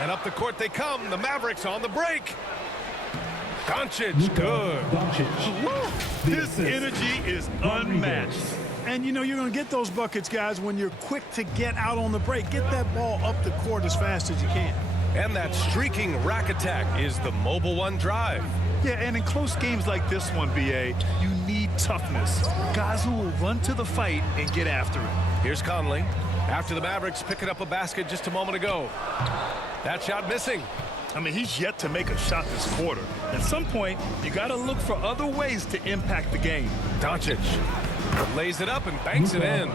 And up the court they come. The Mavericks on the break. Doncic, good. His energy is unmatched. And, you know, you're going to get those buckets, guys, when you're quick to get out on the break. Get that ball up the court as fast as you can. And that streaking rack attack is the Mobile One drive. Yeah, and in close games like this one, B.A., you need toughness. Guys who will run to the fight and get after it. Here's Conley. After the Mavericks picking up a basket just a moment ago. That shot missing. I mean, he's yet to make a shot this quarter. At some point, you got to look for other ways to impact the game. Doncic lays it up and banks it in.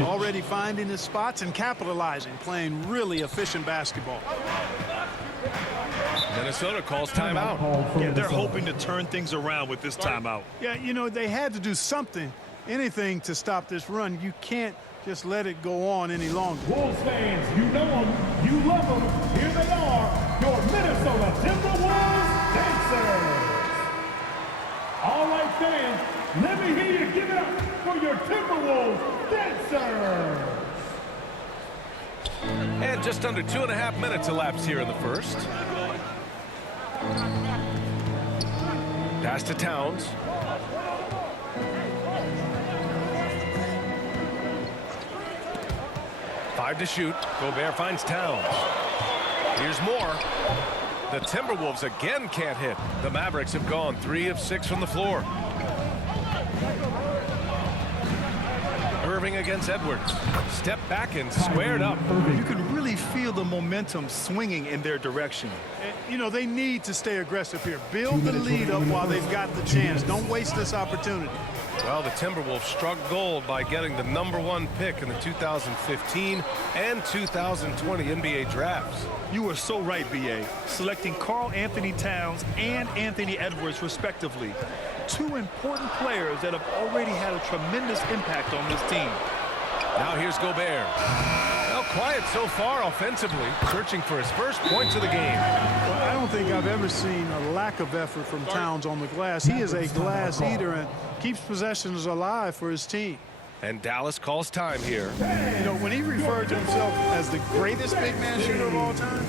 Already finding his spots and capitalizing, playing really efficient basketball. Minnesota calls timeout. Yeah, they're hoping to turn things around with this timeout. Yeah, you know, they had to do something, anything to stop this run. You can't just let it go on any longer. Wolves fans, you know them, you love them. Here they are, your Minnesota Timberwolves dancers. All right, fans, let me hear you give it up for your Timberwolves dancers. And just under 2.5 minutes elapsed here in the first. Pass to Towns. Five to shoot. Gobert finds Towns. Here's more. The Timberwolves again can't hit. The Mavericks have gone 3 of 6 from the floor. Irving against Edwards. Step back and squared up. You can really feel the momentum swinging in their direction. And, you know, they need to stay aggressive here. Build the lead up while they've got the chance. Don't waste this opportunity. Well, the Timberwolves struck gold by getting the #1 pick in the 2015 and 2020 NBA drafts. You are so right, B.A. Selecting Karl Anthony Towns and Anthony Edwards, respectively. Two important players that have already had a tremendous impact on this team. Now here's Gobert. Well, quiet so far offensively, searching for his first points of the game. Well, I don't think I've ever seen a lack of effort from Towns on the glass. He is a glass eater and keeps possessions alive for his team. And Dallas calls time here. You know, when he referred to himself as the greatest big man shooter of all time,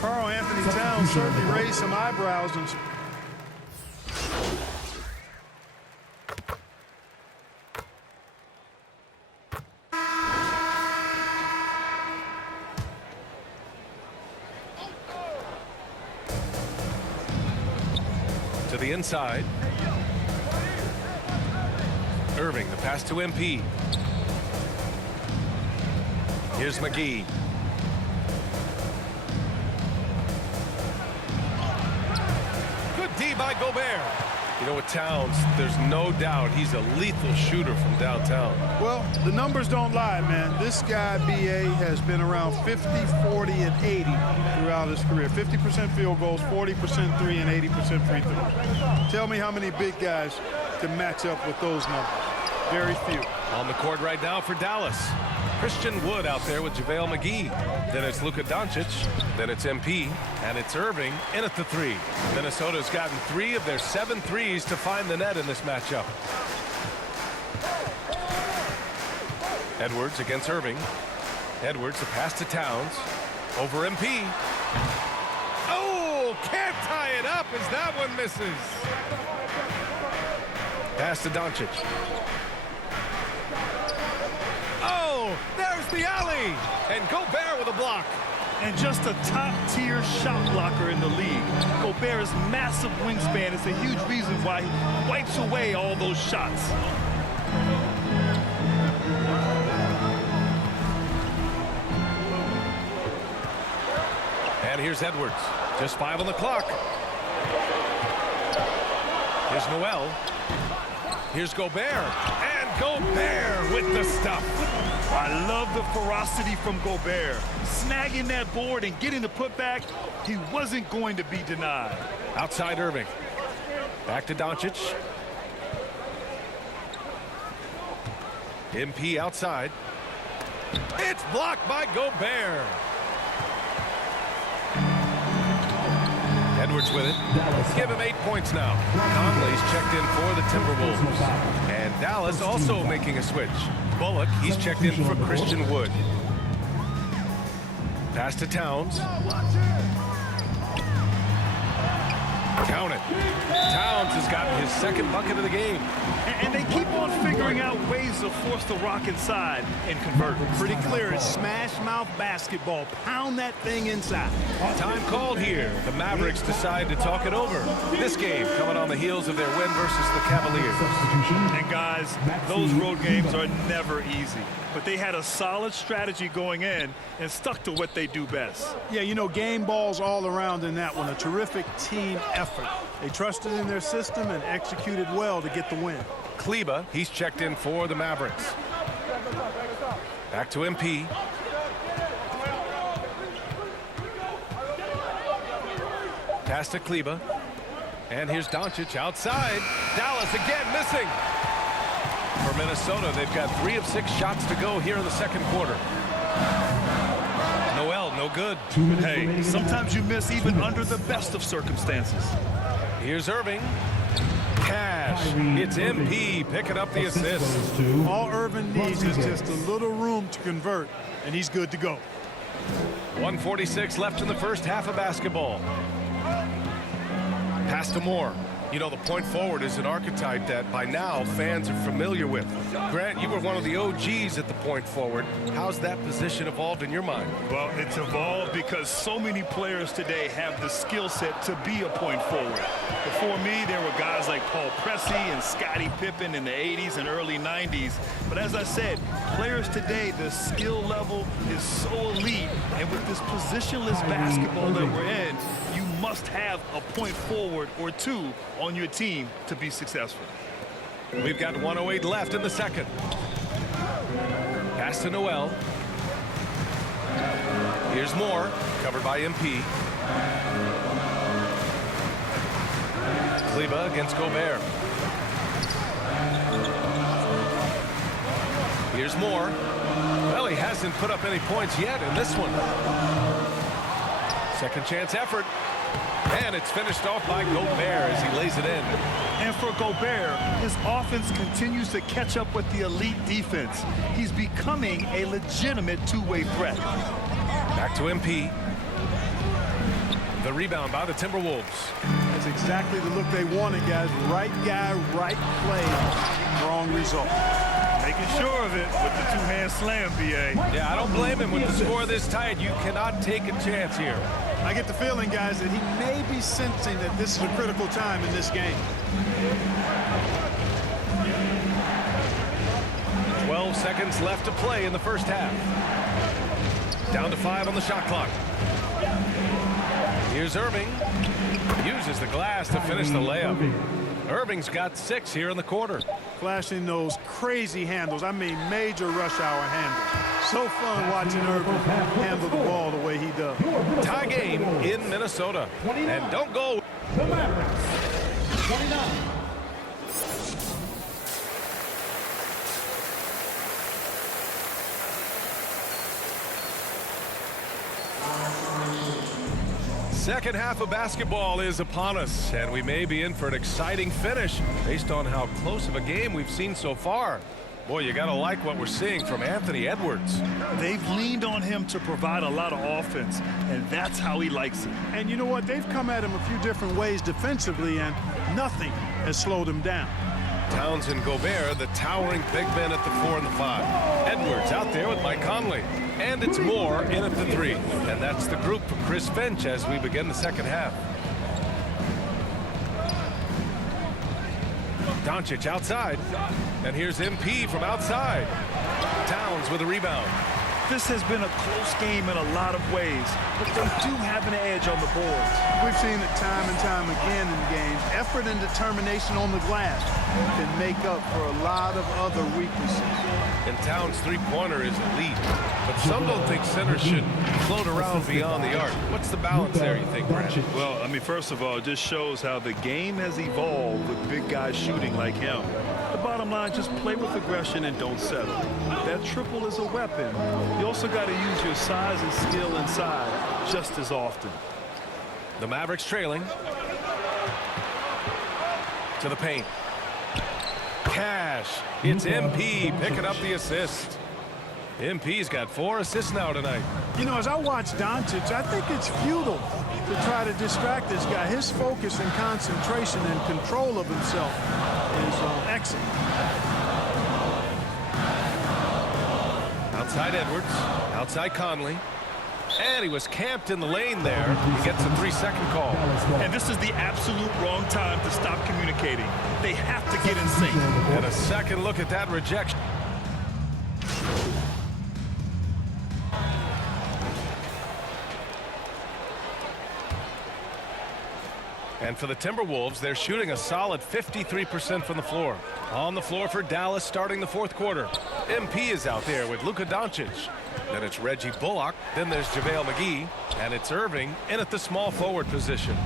Karl Anthony Towns certainly raised some eyebrows. And to the inside. Irving, the pass to MP. Here's McGee. Good D by Gobert. You know, with Towns, there's no doubt he's a lethal shooter from downtown. well, the numbers don't lie, man. This guy, B.A., has been around 50, 40, and 80 throughout his career. 50% field goals, 40% three, and 80% free throws. Tell me how many big guys can match up with those numbers. Very few. On the court right now for Dallas. Christian Wood out there with JaVale McGee. Then it's Luka Doncic. Then it's MP. And it's Irving in at the 3. Minnesota's gotten 3 of their 7 threes to find the net in this matchup. Edwards against Irving. Edwards, the pass to Towns. Over MP. Oh, can't tie it up as that one misses. Pass to Doncic. Oh, there's the alley. And Gobert with a block. And just a top-tier shot blocker in the league. Gobert's massive wingspan is a huge reason why he wipes away all those shots. And here's Edwards. Just 5 on the clock. Here's Noel. Here's Gobert. And Gobert with the stuff. I love the ferocity from Gobert. Snagging that board and getting the putback, he wasn't going to be denied. Outside Irving. Back to Doncic. MP outside. It's blocked by Gobert. Edwards with it. Give him 8 points now. Conley's checked in for the Timberwolves. And Dallas also making a switch. Bullock, he's checked in for Christian Wood. Pass to Towns. Count it. Towns has gotten his second bucket of the game. And they keep on figuring out ways to force the rock inside and convert. Pretty clear. It's smash mouth basketball. Pound that thing inside. Time called here. The Mavericks decide to talk it over. This game coming on the heels of their win versus the Cavaliers. And guys, those road games are never easy. But they had a solid strategy going in and stuck to what they do best. Yeah, you know, game balls all around in that one. A terrific team effort. They trusted in their system and executed well to get the win. Kleba, he's checked in for the Mavericks. Back to MP. Pass to Kleba. And here's Doncic outside. Dallas again missing. For Minnesota, they've got 3 of 6 shots to go here in the second quarter. Noel, no good. Hey, sometimes you miss even under the best of circumstances. Here's Irving. Cash. It's MP picking up the assist. All Irving needs is just a little room to convert, and he's good to go. 1:46 left in the first half of basketball. Pass to Moore. You know, the point forward is an archetype that by now fans are familiar with. Grant, you were one of the OGs at the point forward. How's that position evolved in your mind? Well, it's evolved because so many players today have the skill set to be a point forward. Before me, there were guys like Paul Pressey and Scottie Pippen in the 80s and early 90s. But as I said, players today, the skill level is so elite. And with this positionless basketball that we're in, you must have a point forward or two on your team to be successful. We've got 1:08 left in the second. Pass to Noel. Here's Moore, covered by MP. Kleba against Gobert. Here's Moore. Well, he hasn't put up any points yet in this one. Second chance effort. And it's finished off by Gobert as he lays it in. And for Gobert, his offense continues to catch up with the elite defense. He's becoming a legitimate two-way threat. Back to MP. The rebound by the Timberwolves. That's exactly the look they wanted, guys. Right guy, right play, wrong result. Making sure of it with the two-hand slam, B.A. Yeah, I don't blame him with the score this tight. You cannot take a chance here. I get the feeling, guys, that he may be sensing that this is a critical time in this game. 12 seconds left to play in the first half. Down to 5 on the shot clock. Here's Irving. Uses the glass to finish the layup. Irving's got 6 here in the quarter. Flashing those crazy handles. I mean, major rush hour handles. So fun watching Irving handle the ball the way he does. Tie game in Minnesota. And don't go. The Mavericks, 29. Second half of basketball is upon us, and we may be in for an exciting finish based on how close of a game we've seen so far. Boy, you got to like what we're seeing from Anthony Edwards. They've leaned on him to provide a lot of offense, and that's how he likes it. And you know what? They've come at him a few different ways defensively, and nothing has slowed him down. Towns and Gobert, the towering big men at the 4 and the 5. Edwards out there with Mike Conley. And it's Moore in at the 3. And that's the group for Chris Finch as we begin the second half. Doncic outside. And here's MP from outside. Towns with a rebound. This has been a close game in a lot of ways, but they do have an edge on the boards. We've seen it time and time again in games. Effort and determination on the glass can make up for a lot of other weaknesses. And Towns' three-pointer is elite, but some don't think centers should float around beyond the arc. What's the balance there, you think, Brad? Well, I mean, first of all, it just shows how the game has evolved with big guys shooting like him. The bottom line, just play with aggression and don't settle. That triple is a weapon. You also got to use your size and skill inside just as often. The Mavericks trailing. To the paint. Cash. It's MP picking up the assist. MP's got 4 assists now tonight. You know, as I watch Doncic, I think it's futile to try to distract this guy. His focus and concentration and control of himself is excellent. Outside Edwards, outside Conley. And he was camped in the lane there. He gets a 3-second call. And this is the absolute wrong time to stop communicating. They have to get in sync. And a second look at that rejection. And for the Timberwolves, they're shooting a solid 53% from the floor. On the floor for Dallas starting the 4th quarter. MP is out there with Luka Doncic. Then it's Reggie Bullock. Then there's JaVale McGee. And it's Irving in at the small forward position.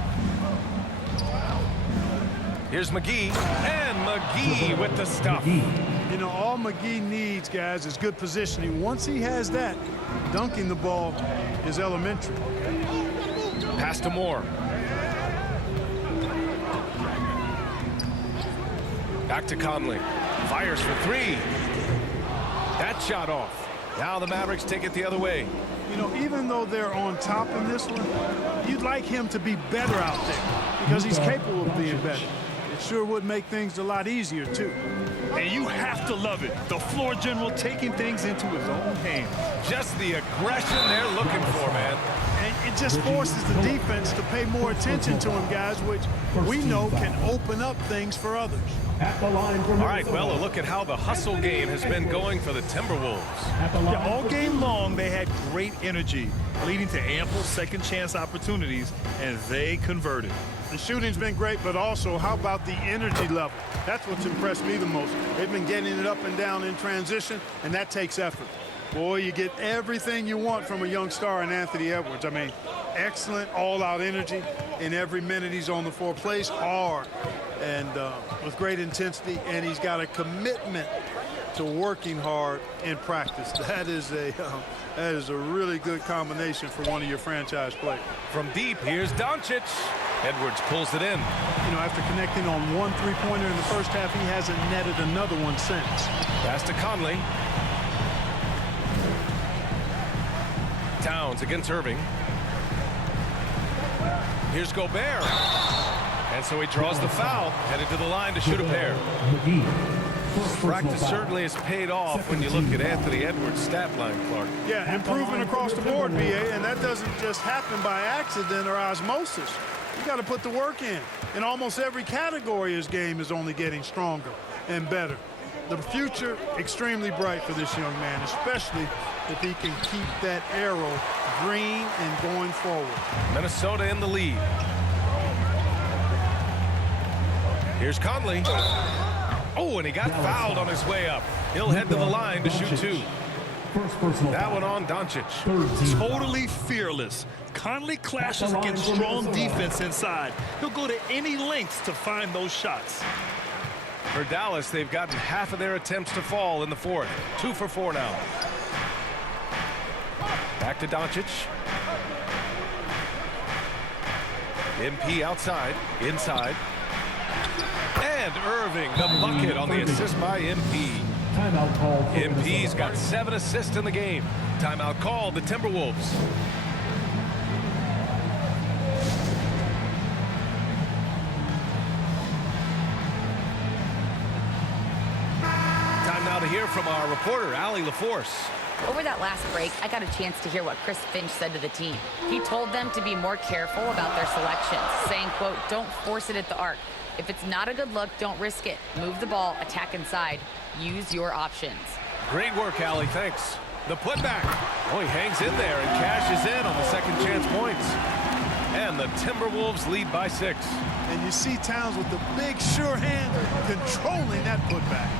Here's McGee. And McGee with the stuff. You know, all McGee needs, guys, is good positioning. Once he has that, dunking the ball is elementary. Pass to Moore. Back to Conley. Fires for 3. That shot off. Now the Mavericks take it the other way. You know, even though they're on top in this one, you'd like him to be better out there because he's capable of being better. It sure would make things a lot easier, too. And you have to love it. The floor general taking things into his own hands. Just the aggression they're looking for, man. And it just forces the defense to pay more attention to him, guys, which we know can open up things for others. At the line from All right, well, a look at how the hustle game has been going for the Timberwolves. Yeah, all game long, they had great energy, leading to ample second chance opportunities, and they converted. The shooting's been great, but also how about the energy level? That's what's impressed me the most. They've been getting it up and down in transition, and that takes effort. Boy, you get everything you want from a young star in Anthony Edwards. I mean, excellent all-out energy in every minute he's on the floor. Plays hard and with great intensity, and he's got a commitment to working hard in practice. That is a really good combination for one of your franchise players. From deep, here's Doncic. Edwards pulls it in. You know, after connecting on 1 3-pointer in the first half, he hasn't netted another one since. Pass to Conley. Towns against Irving. Here's Gobert. And so he draws the foul, headed to the line to shoot a pair. Practice certainly has paid off when you look at Anthony Edwards' stat line, Clark. Yeah, improvement across the board, BA, and that doesn't just happen by accident or osmosis. You got to put the work in. In almost every category, his game is only getting stronger and better. The future, extremely bright for this young man, especially if he can keep that arrow green and going forward. Minnesota in the lead. Here's Conley. Oh, and he got fouled on his way up. He'll head to the line to shoot 2. That one on Doncic. Totally fearless. Conley clashes against strong defense inside. He'll go to any lengths to find those shots. For Dallas, they've gotten half of their attempts to fall in the 4th. 2 for 4 now. Back to Doncic. MP outside, inside. And Irving, the bucket on the assist by MP. MP's got 7 assists in the game. Timeout called the Timberwolves. Time now to hear from our reporter, Allie LaForce. Over that last break, I got a chance to hear what Chris Finch said to the team. He told them to be more careful about their selections, saying, quote, don't force it at the arc. If it's not a good look, don't risk it. Move the ball, attack inside. Use your options. Great work, Allie. Thanks. The putback. Oh, he hangs in there and cashes in on the second chance points. And the Timberwolves lead by 6. And you see Towns with the big, sure hand controlling that putback.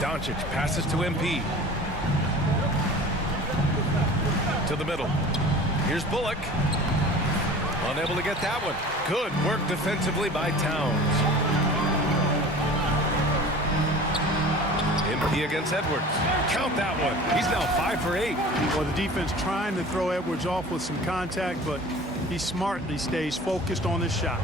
Doncic passes to MP. To the middle. Here's Bullock. Unable to get that one. Good work defensively by Towns. MP against Edwards. Count that one. He's now 5 for 8. Well, the defense trying to throw Edwards off with some contact, but he smartly stays focused on his shot.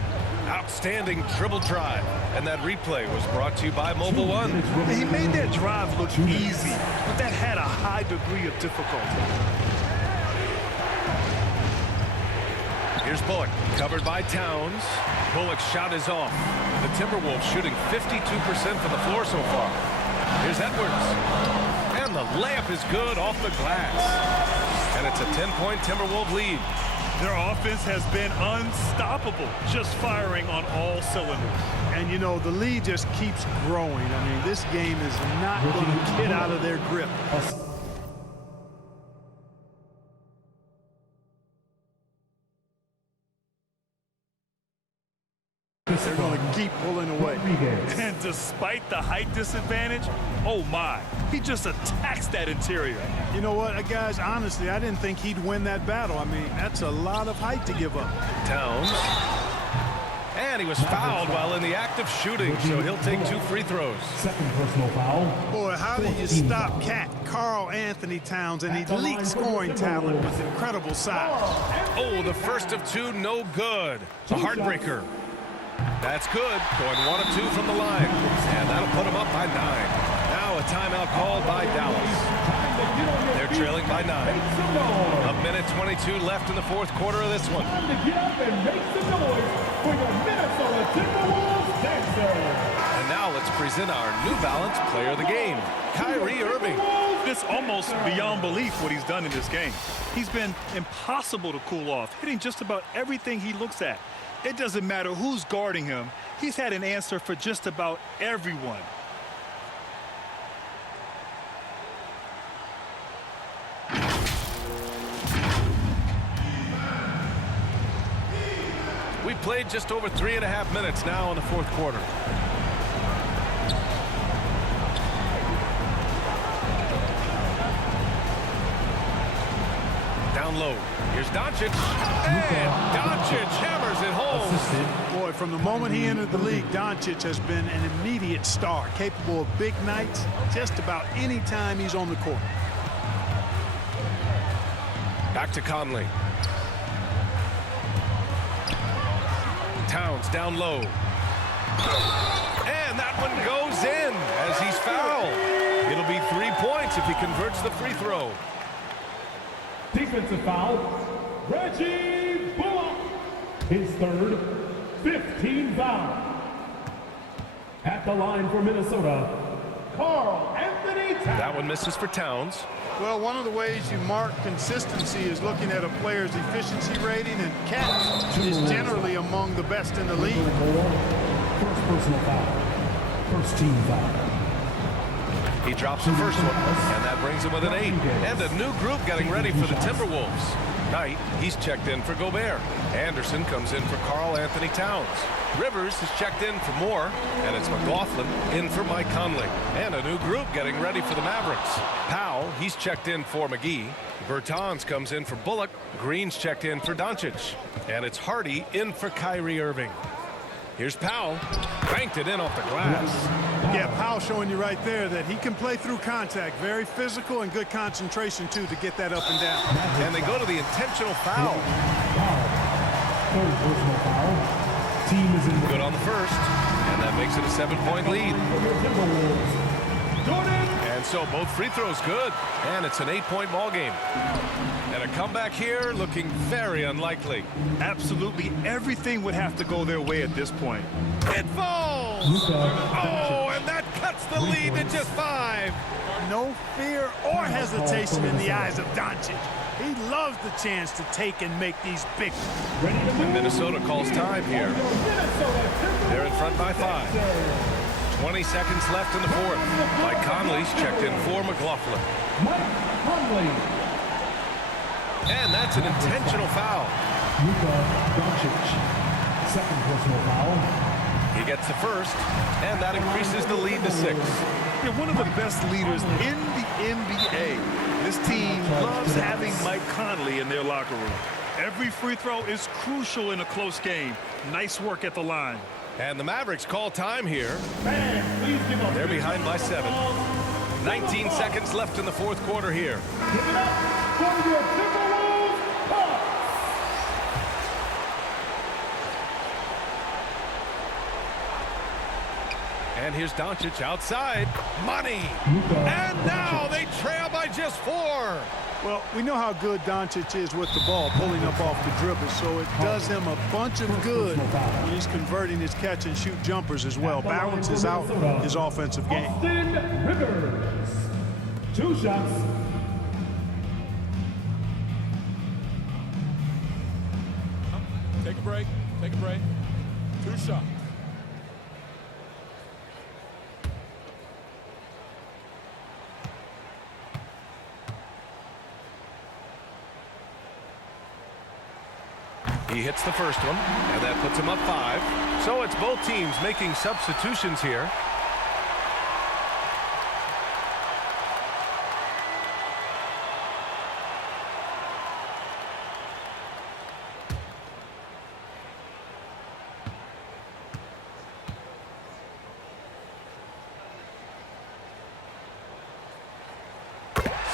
Outstanding dribble drive. And that replay was brought to you by Mobile One. He made that drive look easy, but that had a high degree of difficulty. Here's Bullock, covered by Towns. Bullock's shot is off. The Timberwolves shooting 52% from the floor so far. Here's Edwards. And the layup is good off the glass. And it's a 10-point Timberwolves lead. Their offense has been unstoppable, just firing on all cylinders. And, you know, the lead just keeps growing. I mean, this game is not going to get out of their grip. They're going to keep pulling away. And despite the height disadvantage, oh my, he just attacks that interior. You know what, guys, honestly, I didn't think he'd win that battle. I mean, that's a lot of height to give up. Towns. And he was fouled while in the act of shooting, so he'll take 2 free throws. Second personal foul. Boy, how do you stop Karl Anthony Towns and elite scoring talent with incredible size? Oh, the first of 2, no good. A heartbreaker. That's good. Going 1 of 2 from the line. And that'll put him up by 9. Now a timeout called by Dallas. They're trailing by 9. A minute 22 left in the fourth quarter of this one. Time to get up and make some noise for the Minnesota Timberwolves dancers. And now let's present our New Balance player of the game, Kyrie Irving. It's almost beyond belief what he's done in this game. He's been impossible to cool off, hitting just about everything he looks at. It doesn't matter who's guarding him. He's had an answer for just about everyone. We played just over 3.5 minutes now in the fourth quarter. Down low. Here's Doncic. And Doncic hammers it home. Boy, from the moment he entered the league, Doncic has been an immediate star, capable of big nights just about any time he's on the court. Back to Conley. Towns down low. And that one goes in as he's fouled. It'll be 3 points if he converts the free throw. Defensive foul, Reggie Bullock. His third, 15 foul. At the line for Minnesota, Karl Anthony Towns. That one misses for Towns. Well, one of the ways you mark consistency is looking at a player's efficiency rating, and Cat is generally among the best in the league. First personal foul. First team foul. He drops the first one, and that brings him with an 8. And a new group getting ready for the Timberwolves. Knight, he's checked in for Gobert. Anderson comes in for Karl Anthony Towns. Rivers is checked in for Moore, and it's McLaughlin in for Mike Conley. And a new group getting ready for the Mavericks. Powell, he's checked in for McGee. Bertans comes in for Bullock. Green's checked in for Doncic. And it's Hardy in for Kyrie Irving. Here's Powell. Banked it in off the glass. Yeah, Powell showing you right there that he can play through contact. Very physical and good concentration, too, to get that up and down. And they go to the intentional foul. Third personal foul. Team is in Good on the first. And that makes it a 7-point lead. And so both free throws good. And it's an 8-point ball game. And a comeback here looking very unlikely. Absolutely everything would have to go their way at this point. It falls! Oh, and that cuts the lead to just 5. No fear or hesitation in the eyes of Doncic. He loves the chance to take and make these big ones. And Minnesota calls time here. They're in front by 5. 20 seconds left in the fourth. Mike Conley's checked in for McLaughlin. Mike Conley. And that's an intentional foul. Doncic. Second personal foul. He gets the first, and that increases the lead to 6. They're one of the best leaders in the NBA. This team loves having Mike Conley in their locker room. Every free throw is crucial in a close game. Nice work at the line. And the Mavericks call time here. Fans, please give up. They're behind by 7. 19 seconds left in the fourth quarter here. Give it up for your Timberwolves Bucks. And here's Doncic outside. Money. And now they trail by just 4. Well, we know how good Doncic is with the ball, pulling up off the dribble, so it does him a bunch of good when he's converting his catch-and-shoot jumpers as well. Balances out his offensive game. Austin Rivers. 2 shots. Take a break. Take a break. 2 shots. He hits the first one, and that puts him up 5. So it's both teams making substitutions here.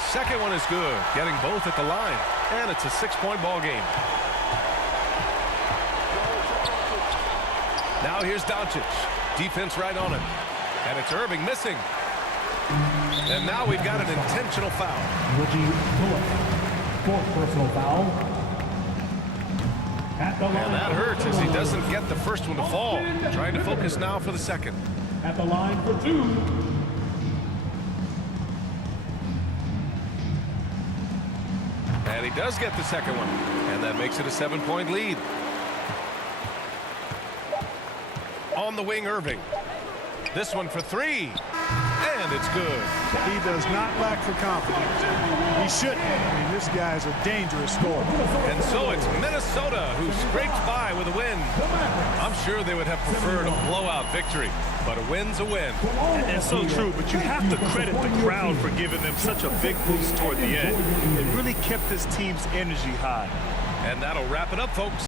Second one is good, getting both at the line, and it's a 6-point ball game. Now here's Doncic. Defense right on him. And it's Irving missing. And now we've got an intentional foul. Reggie Bullock. 4th personal foul. At the line. And that hurts as he doesn't get the first one to fall. Trying to focus now for the second. At the line for 2. And he does get the second one. And that makes it a 7-point lead. On the wing, Irving. This one for 3. And it's good. He does not lack for confidence. He shouldn't. I mean, this guy is a dangerous scorer. And so it's Minnesota who scrapes by with a win. I'm sure they would have preferred a blowout victory, but a win's a win. And so true, but you have to credit the crowd for giving them such a big boost toward the end. It really kept this team's energy high. And that'll wrap it up, folks.